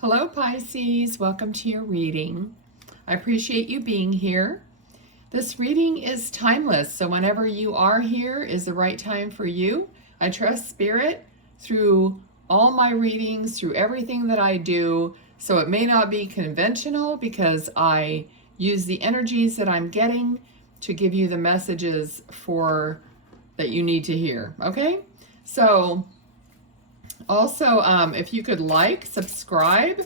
Hello Pisces, welcome to your reading. I appreciate you being here. This reading is timeless, so whenever you are here is the right time for you. I trust Spirit through all my readings, through everything that I do, so it may not be conventional because I use the energies that I'm getting to give you the messages that you need to hear, okay? So also, if you could subscribe.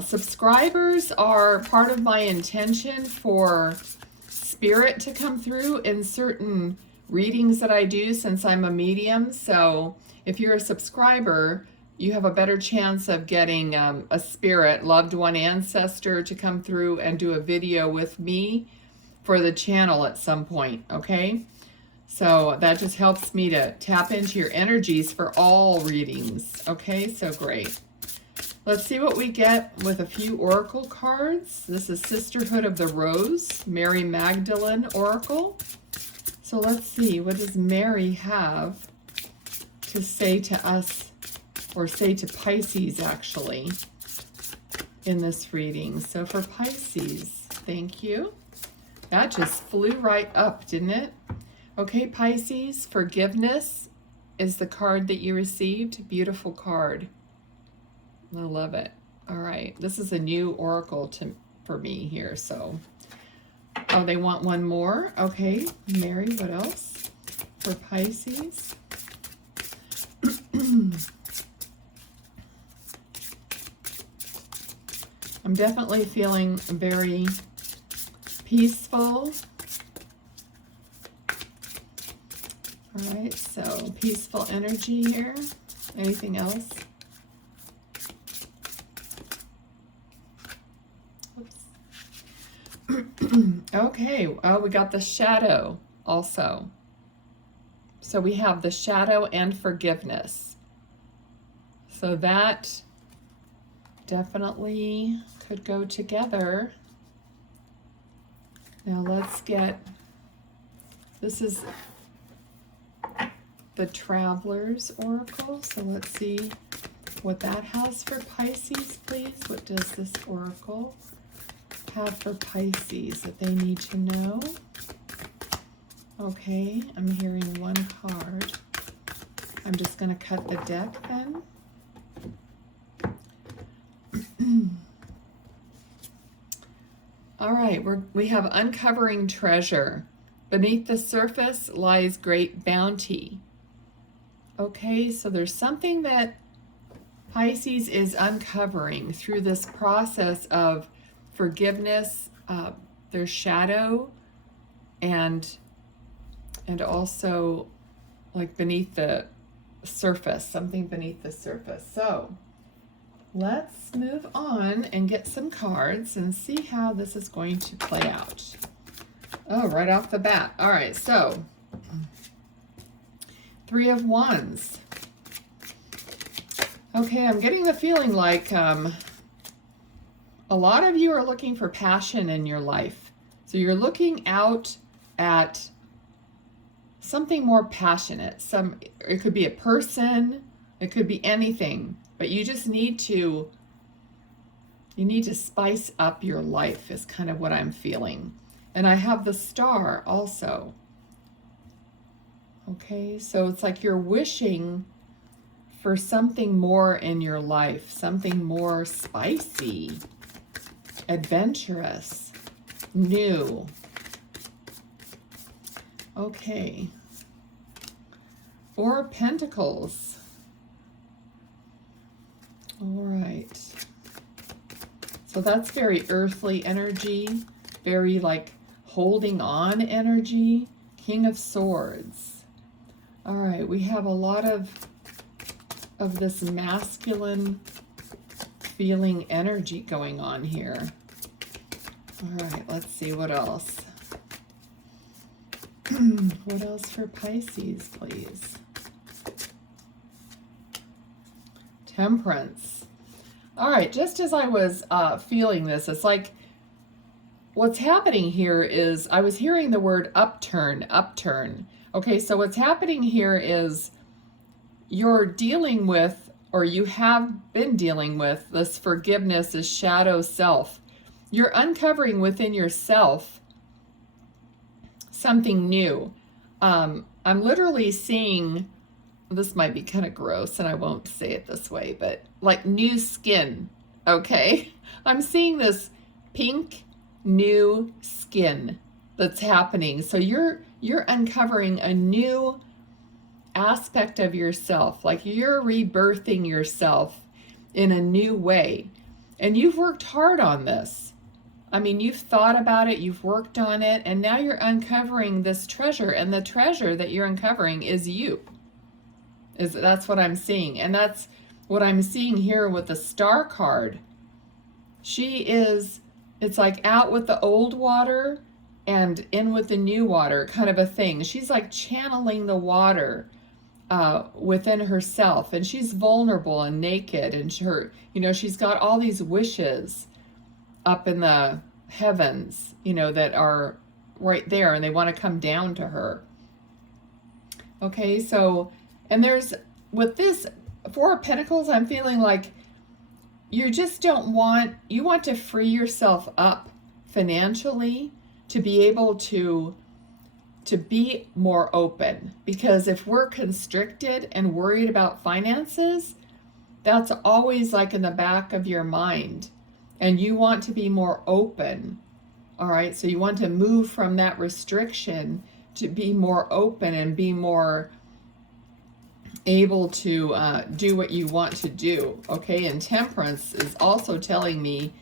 Subscribers are part of my intention for Spirit to come through in certain readings that I do since I'm a medium. So if you're a subscriber, you have a better chance of getting a spirit, loved one, ancestor to come through and do a video with me for the channel at some point, okay? So that just helps me to tap into your energies for all readings. Okay, so great. Let's see what we get with a few oracle cards. This is Sisterhood of the Rose, Mary Magdalene Oracle. So let's see, what does Mary have to say to us, or say to Pisces actually, in this reading? So for Pisces, thank you. That just flew right up, didn't it? Okay, Pisces, forgiveness is the card that you received. Beautiful card. I love it. All right, this is a new oracle for me here, so. Oh, they want one more? Okay, Mary, what else for Pisces? I'm definitely feeling very peaceful. All right, so peaceful energy here. Anything else? Okay, we got the shadow also. So we have the shadow and forgiveness. So that definitely could go together. Now let's get, this is the Traveler's Oracle. So let's see what that has for Pisces, please. What does this oracle have for Pisces that they need to know? Okay, I'm hearing one card. I'm just going to cut the deck then. All right, we have uncovering treasure. Beneath the surface lies great bounty. Okay, so there's something that Pisces is uncovering through this process of forgiveness, their shadow, and also like beneath the surface, something beneath the surface. So let's move on and get some cards and see how this is going to play out. Oh, right off the bat. All right, so Three of Wands. Okay, I'm getting the feeling like a lot of you are looking for passion in your life. So you're looking out at something more passionate. It could be a person, it could be anything, but you just need to spice up your life is kind of what I'm feeling. And I have the Star also. Okay, so it's like you're wishing for something more in your life, something more spicy, adventurous, new. Okay. Four of Pentacles. All right. So that's very earthly energy, very like holding on energy. King of Swords. All right, we have a lot of this masculine feeling energy going on here. All right, let's see what else. What else for Pisces, please? Temperance. All right, just as I was feeling this, it's like what's happening here is I was hearing the word upturn, upturn. Okay, so what's happening here is you're dealing with or you have been dealing with, this forgiveness, this shadow self. You're uncovering within yourself something new. I'm literally seeing, this might be kind of gross and I won't say it this way, but like new skin, okay? I'm seeing this pink new skin that's happening. So you're uncovering a new aspect of yourself, like you're rebirthing yourself in a new way. And you've worked hard on this. I mean, you've thought about it, you've worked on it, and now you're uncovering this treasure, and the treasure that you're uncovering is you. That's what I'm seeing. And that's what I'm seeing here with the Star card. She is, it's like out with the old water and in with the new water, kind of a thing. She's like channeling the water within herself, and she's vulnerable and naked, and she's got all these wishes up in the heavens, that are right there, and they want to come down to her. Okay, so, and there's, with this Four of Pentacles, I'm feeling like you just you want to free yourself up financially to be able to be more open. Because if we're constricted and worried about finances, that's always like in the back of your mind. And you want to be more open. All right, so you want to move from that restriction to be more open and be more able to do what you want to do. Okay, and Temperance is also telling me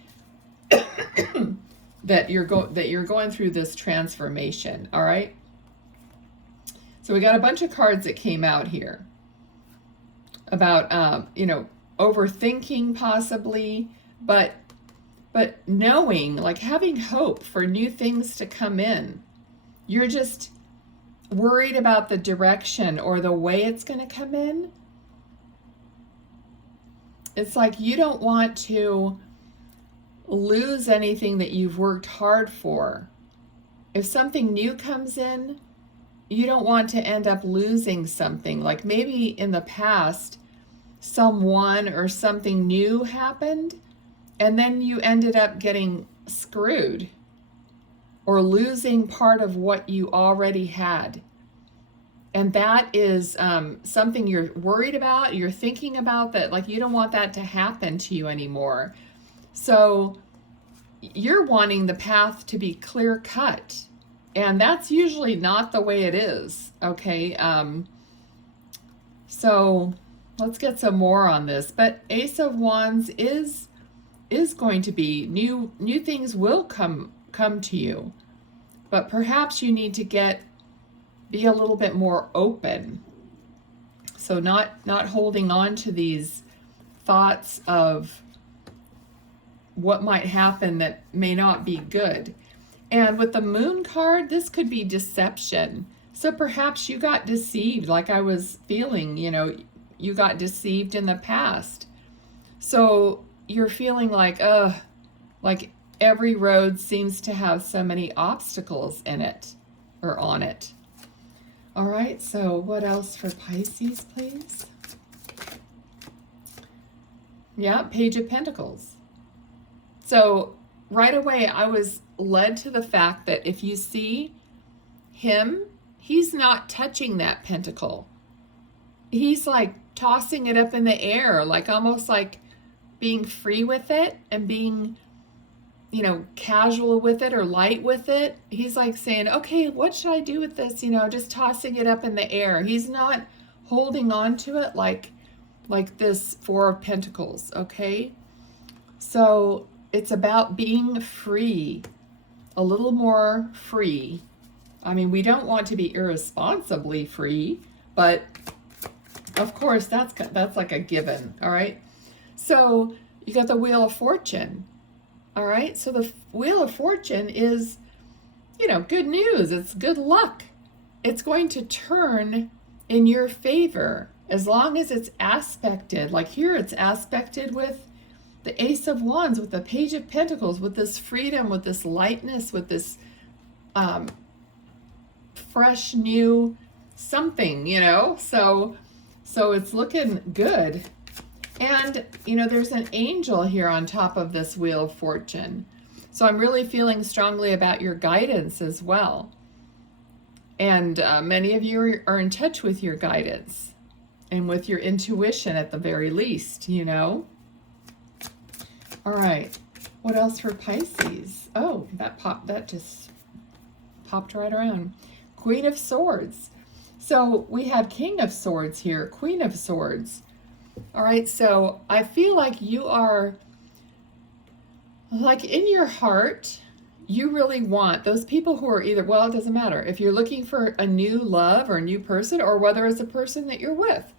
that you're going through this transformation. All right, so we got a bunch of cards that came out here about overthinking possibly, but knowing, like having hope for new things to come in. You're just worried about the direction or the way it's going to come in. It's like you don't want to lose anything that you've worked hard for. If something new comes in, you don't want to end up losing something. Like maybe in the past, someone or something new happened, and then you ended up getting screwed or losing part of what you already had. And that is something you're worried about, you're thinking about, that like you don't want that to happen to you anymore. So you're wanting the path to be clear cut. And that's usually not the way it is, okay? So let's get some more on this. But Ace of Wands is going to be new things will come to you, but perhaps you need to be a little bit more open. So not holding on to these thoughts of what might happen that may not be good. And with the Moon card, this could be deception. So perhaps you got deceived, like I was feeling, you got deceived in the past. So you're feeling like every road seems to have so many obstacles in it or on it. All right, so what else for Pisces, please? Yeah, Page of Pentacles. So right away, I was led to the fact that if you see him, he's not touching that pentacle. He's like tossing it up in the air, like almost like being free with it and being, casual with it or light with it. He's like saying, okay, what should I do with this? Just tossing it up in the air. He's not holding on to it like this Four of Pentacles, okay? So it's about being free, a little more free. I mean, we don't want to be irresponsibly free, but of course that's like a given, all right? So you got the Wheel of Fortune, all right? So the Wheel of Fortune is, good news. It's good luck. It's going to turn in your favor as long as it's aspected. Like here it's aspected with the Ace of Wands, with the Page of Pentacles, with this freedom, with this lightness, with this fresh new something, So it's looking good. And, you know, there's an angel here on top of this Wheel of Fortune. So I'm really feeling strongly about your guidance as well. And many of you are in touch with your guidance and with your intuition at the very least, you know. All right. What else for Pisces? Oh, that just popped right around. Queen of Swords. So we have King of Swords here, Queen of Swords. All right, so I feel like you are, like in your heart, you really want those people who are either, well, it doesn't matter if you're looking for a new love or a new person, or whether it's a person that you're with.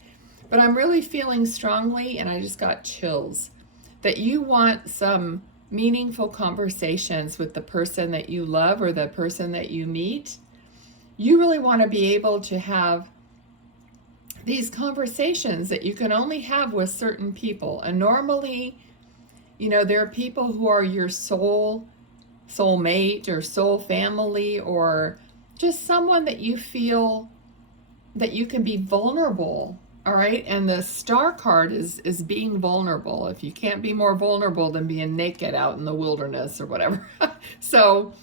But I'm really feeling strongly, and I just got chills, that you want some meaningful conversations with the person that you love or the person that you meet. You really want to be able to have these conversations that you can only have with certain people. And normally, you know, there are people who are your soulmate or soul family, or just someone that you feel that you can be vulnerable. All right. And the Star card is being vulnerable. If you can't be more vulnerable than being naked out in the wilderness or whatever. So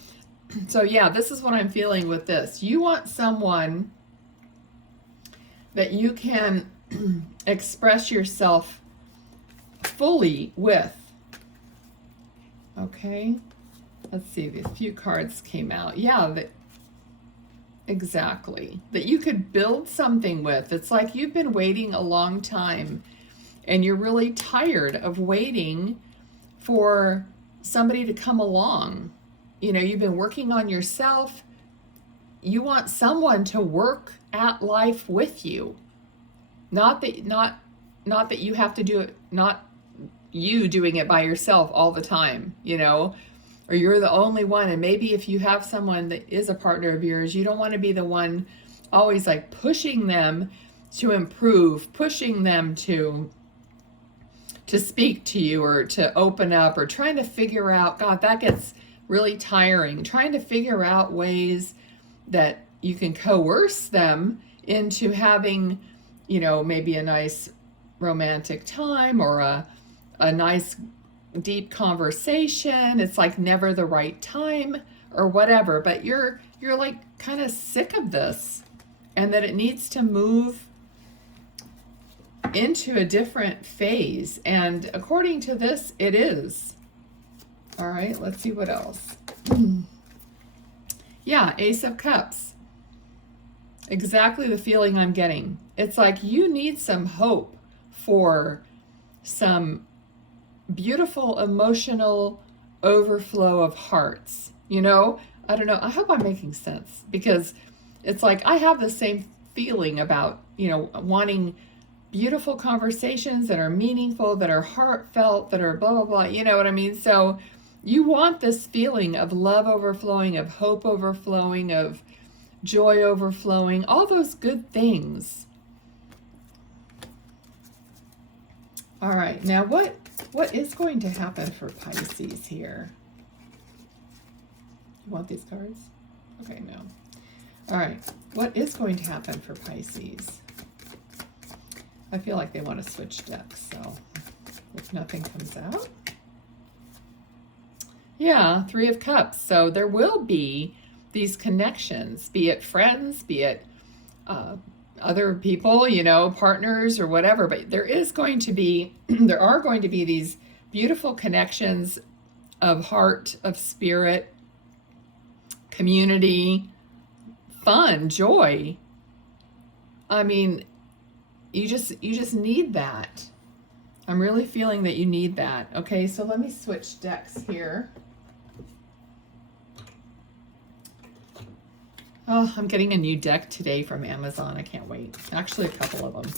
yeah, this is what I'm feeling with this. You want someone that you can express yourself fully with. Okay. Let's see, these few cards came out. Yeah, exactly. That you could build something with. It's like you've been waiting a long time and you're really tired of waiting for somebody to come along. You know, you've been working on yourself. You want someone to work at life with you. Not that you have to do it, not you doing it by yourself all the time, you know, or you're the only one. And maybe if you have someone that is a partner of yours, you don't want to be the one always like pushing them to improve, pushing them to speak to you or to open up, or trying to figure out, God, that gets really tiring, trying to figure out ways that you can coerce them into having, you know, maybe a nice romantic time or a nice deep conversation. It's like never the right time or whatever, but you're like kind of sick of this, and that it needs to move into a different phase. And according to this, it is. All right, let's see what else. Yeah, Ace of Cups. Exactly the feeling I'm getting. It's like you need some hope for some beautiful emotional overflow of hearts. You know, I don't know. I hope I'm making sense, because it's like I have the same feeling about, you know, wanting beautiful conversations that are meaningful, that are heartfelt, that are blah, blah, blah. You know what I mean? So you want this feeling of love overflowing, of hope overflowing, of joy overflowing, all those good things. All right, now what is going to happen for Pisces here? You want these cards? Okay, no. All right, what is going to happen for Pisces? I feel like they want to switch decks, so if nothing comes out. Yeah, Three of Cups. So there will be these connections, be it friends, be it other people, you know, partners or whatever. But there is going to be, there are going to be these beautiful connections of heart, of spirit, community, fun, joy. I mean, you just need that. I'm really feeling that you need that. Okay, so let me switch decks here. Oh, I'm getting a new deck today from Amazon. I can't wait. Actually, a couple of them.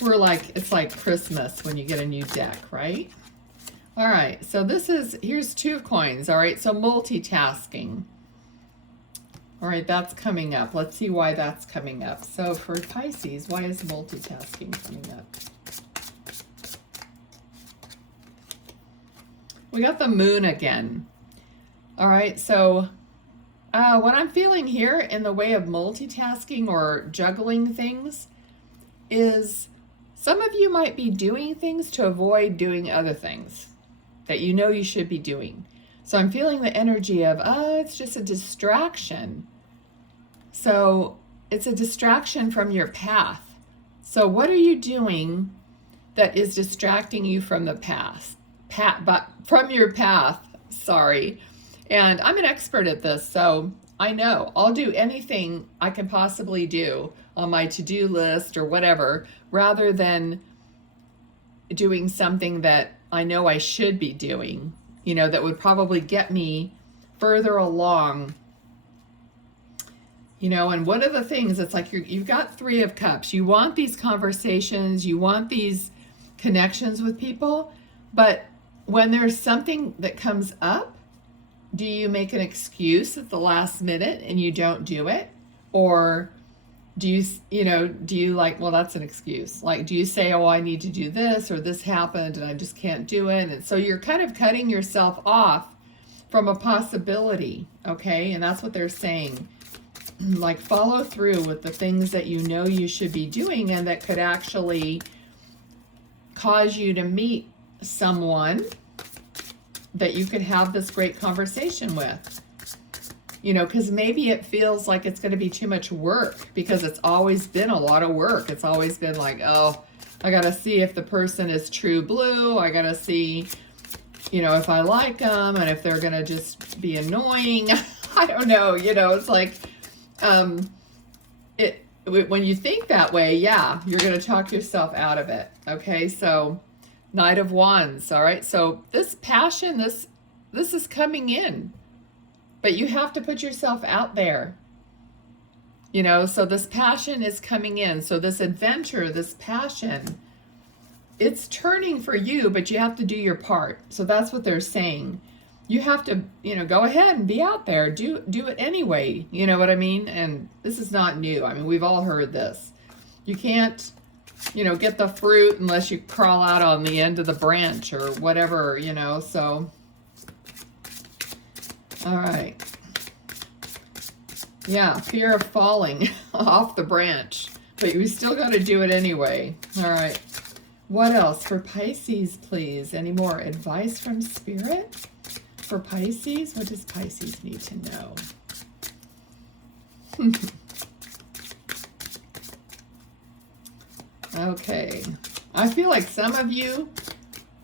We're like, it's like Christmas when you get a new deck, right? All right, so here's 2 coins. All right, so multitasking. All right, that's coming up. Let's see why that's coming up. So for Pisces, why is multitasking coming up? We got the moon again. All right, so what I'm feeling here in the way of multitasking or juggling things is Some of you might be doing things to avoid doing other things that you know you should be doing. So I'm feeling the energy of, oh, it's just a distraction. So it's a distraction from your path. So what are you doing that is distracting you from the past? From your path, sorry. And I'm an expert at this, so I know I'll do anything I can possibly do on my to-do list or whatever, rather than doing something that I know I should be doing, you know, that would probably get me further along. You know, and one of the things, it's like you've got 3 of Cups. You want these conversations, you want these connections with people, but when there's something that comes up, do you make an excuse at the last minute and you don't do it? Or do you like, well, that's an excuse. Like, do you say, oh, I need to do this, or this happened and I just can't do it? And so you're kind of cutting yourself off from a possibility, okay? And that's what they're saying. Like, follow through with the things that you know you should be doing and that could actually cause you to meet someone that you could have this great conversation with. You know, because maybe it feels like it's going to be too much work, because it's always been a lot of work. It's always been like, oh, I got to see if the person is true blue. I got to see, you know, if I like them and if they're going to just be annoying. I don't know. You know, it's like, when you think that way, yeah, you're going to talk yourself out of it. Okay. So Knight of Wands. All right. So this passion, this is coming in. But you have to put yourself out there, you know, so this passion is coming in. So this adventure, this passion, it's turning for you, but you have to do your part. So that's what they're saying. You have to, you know, go ahead and be out there. Do it anyway. You know what I mean? And this is not new. I mean, we've all heard this. You can't, you know, get the fruit unless you crawl out on the end of the branch or whatever, you know, so... All right. Yeah, fear of falling off the branch, but we still got to do it anyway. All right. What else for Pisces, please? Any more advice from Spirit for Pisces? What does Pisces need to know? Okay. I feel like some of you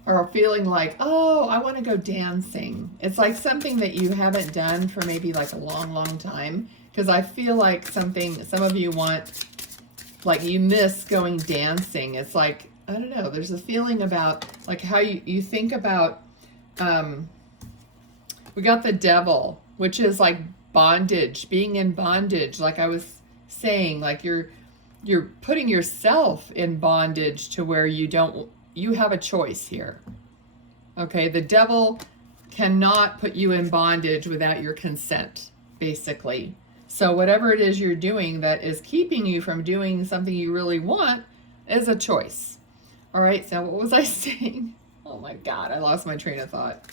are feeling like, oh, I want to go dancing. It's like something that you haven't done for maybe like a long, long time. Because I feel like some of you want, like you miss going dancing. It's like, I don't know, there's a feeling about like how you think about, we got the Devil, which is like bondage, being in bondage. Like I was saying, like you're putting yourself in bondage to where you have a choice here. Okay, the Devil cannot put you in bondage without your consent, basically. So whatever it is you're doing that is keeping you from doing something you really want is a choice. All right, so what was I saying? Oh my God, I lost my train of thought.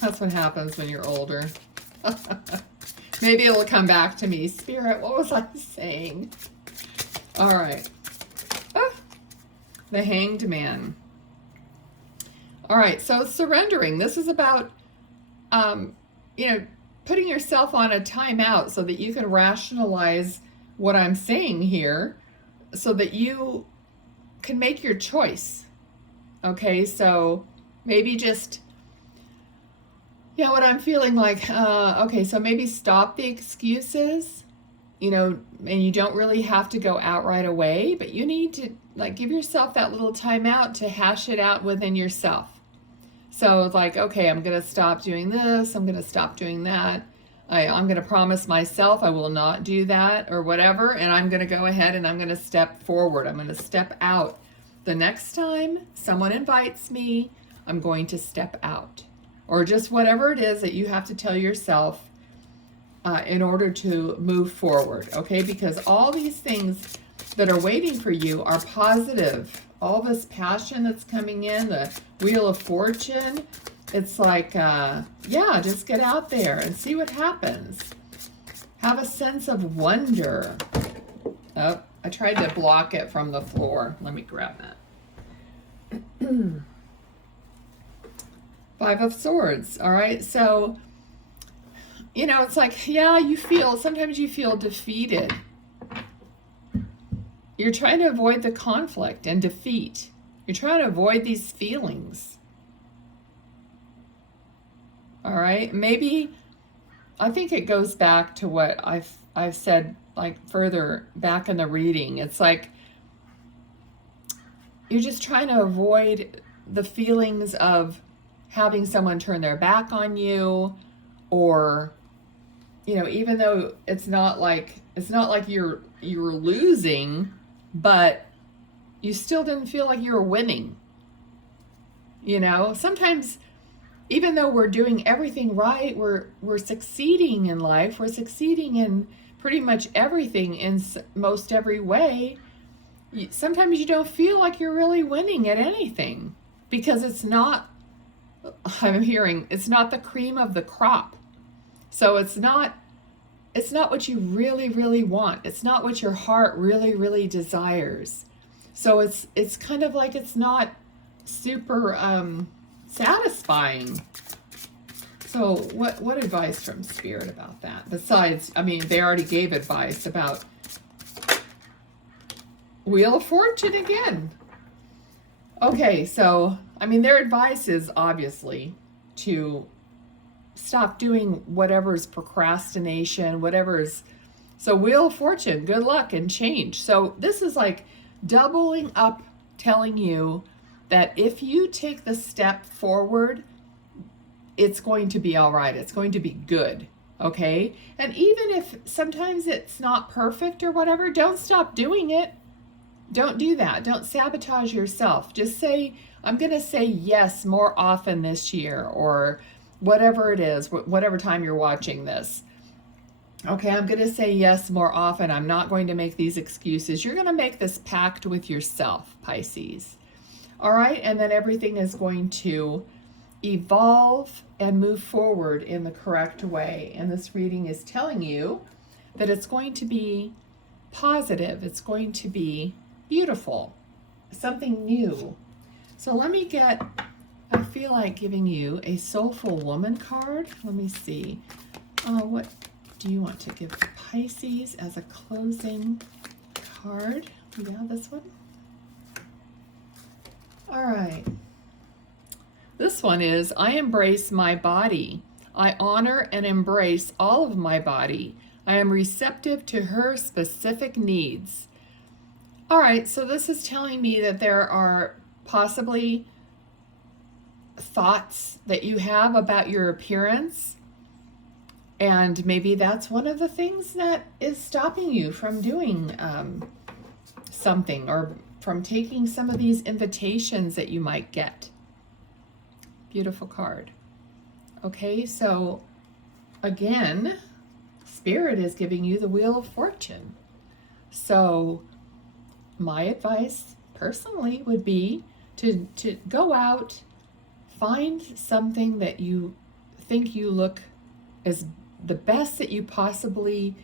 That's what happens when you're older. Maybe it'll come back to me. Spirit, what was I saying? All right. The Hanged Man. All right, so surrendering. This is about, you know, putting yourself on a timeout so that you can rationalize what I'm saying here so that you can make your choice. Okay, so maybe just, yeah, what I'm feeling like, okay, so maybe stop the excuses, you know, and you don't really have to go out right away, but you need to like give yourself that little time out to hash it out within yourself. So it's like, okay, I'm going to stop doing this. I'm going to stop doing that. I'm going to promise myself I will not do that or whatever. And I'm going to go ahead and I'm going to step forward. I'm going to step out. The next time someone invites me, I'm going to step out. Or just whatever it is that you have to tell yourself in order to move forward, okay? Because all these things that are waiting for you are positive. All this passion that's coming in, the Wheel of Fortune, it's like, yeah, just get out there and see what happens. Have a sense of wonder. Oh, I tried to block it from the floor. Let me grab that. Five of Swords. All right. So, you know, it's like, yeah, sometimes you feel defeated. You're trying to avoid the conflict and defeat. You're trying to avoid these feelings. All right. Maybe, I think it goes back to what I've said, like further back in the reading. It's like you're just trying to avoid the feelings of having someone turn their back on you, or, you know, even though it's not like you're losing, but you still didn't feel like you were winning. You know, sometimes even though we're doing everything right, we're succeeding in life, we're succeeding in pretty much everything in most every way, sometimes you don't feel like you're really winning at anything, because it's not, I'm hearing, it's not the cream of the crop. So it's not what you really, really want. It's not what your heart really, really desires. So it's kind of like it's not super satisfying. So what advice from Spirit about that? Besides, I mean, they already gave advice about Wheel of Fortune again. Okay, so, I mean, their advice is obviously to stop doing whatever's procrastination, so Wheel of Fortune, good luck and change. So this is like doubling up, telling you that if you take the step forward, it's going to be all right. It's going to be good. Okay. And even if sometimes it's not perfect or whatever, don't stop doing it. Don't do that. Don't sabotage yourself. Just say, I'm going to say yes more often this year, or whatever it is, whatever time you're watching this. Okay, I'm going to say yes more often. I'm not going to make these excuses. You're going to make this pact with yourself, Pisces. All right, and then everything is going to evolve and move forward in the correct way. And this reading is telling you that it's going to be positive. It's going to be beautiful, something new. So let me get, I feel like giving you a Soulful Woman card. Let me see. What do you want to give Pisces as a closing card? Yeah, this one. All right. This one is, I embrace my body. I honor and embrace all of my body. I am receptive to her specific needs. All right, so this is telling me that there are possibly thoughts that you have about your appearance, and maybe that's one of the things that is stopping you from doing something, or from taking some of these invitations that you might get. Beautiful card. Okay, so again, Spirit is giving you the Wheel of Fortune. So my advice personally would be to go out, find something that you think you look as the best that you possibly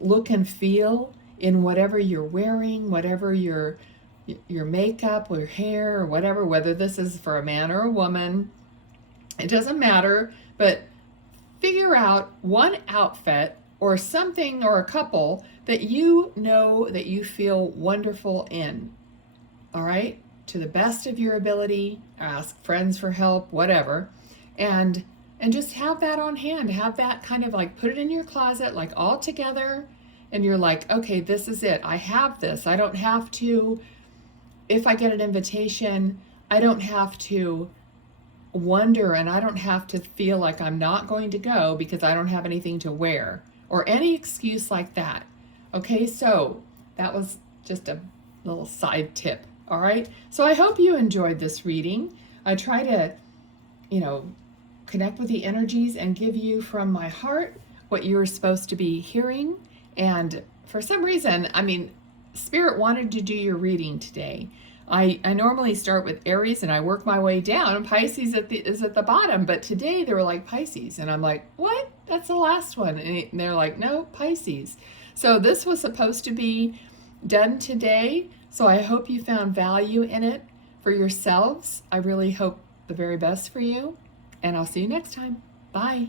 look and feel in, whatever you're wearing, whatever your makeup or your hair or whatever, whether this is for a man or a woman, it doesn't matter, but figure out one outfit or something or a couple that you know that you feel wonderful in. All right, to the best of your ability, ask friends for help, whatever, and just have that on hand. Have that kind of like, put it in your closet, like all together, and you're like, okay, this is it. I have this. I don't have to, if I get an invitation, I don't have to wonder, and I don't have to feel like I'm not going to go because I don't have anything to wear, or any excuse like that. Okay, so that was just a little side tip. All right, so I hope you enjoyed this reading. I try to, connect with the energies and give you from my heart what you're supposed to be hearing. And for some reason, Spirit wanted to do your reading today. I normally start with Aries and I work my way down, and Pisces is at the bottom, but today they were like Pisces, and I'm like, what? That's the last one. And they're like, no, Pisces. So this was supposed to be done today. So I hope you found value in it for yourselves. I really hope the very best for you. And I'll see you next time. Bye.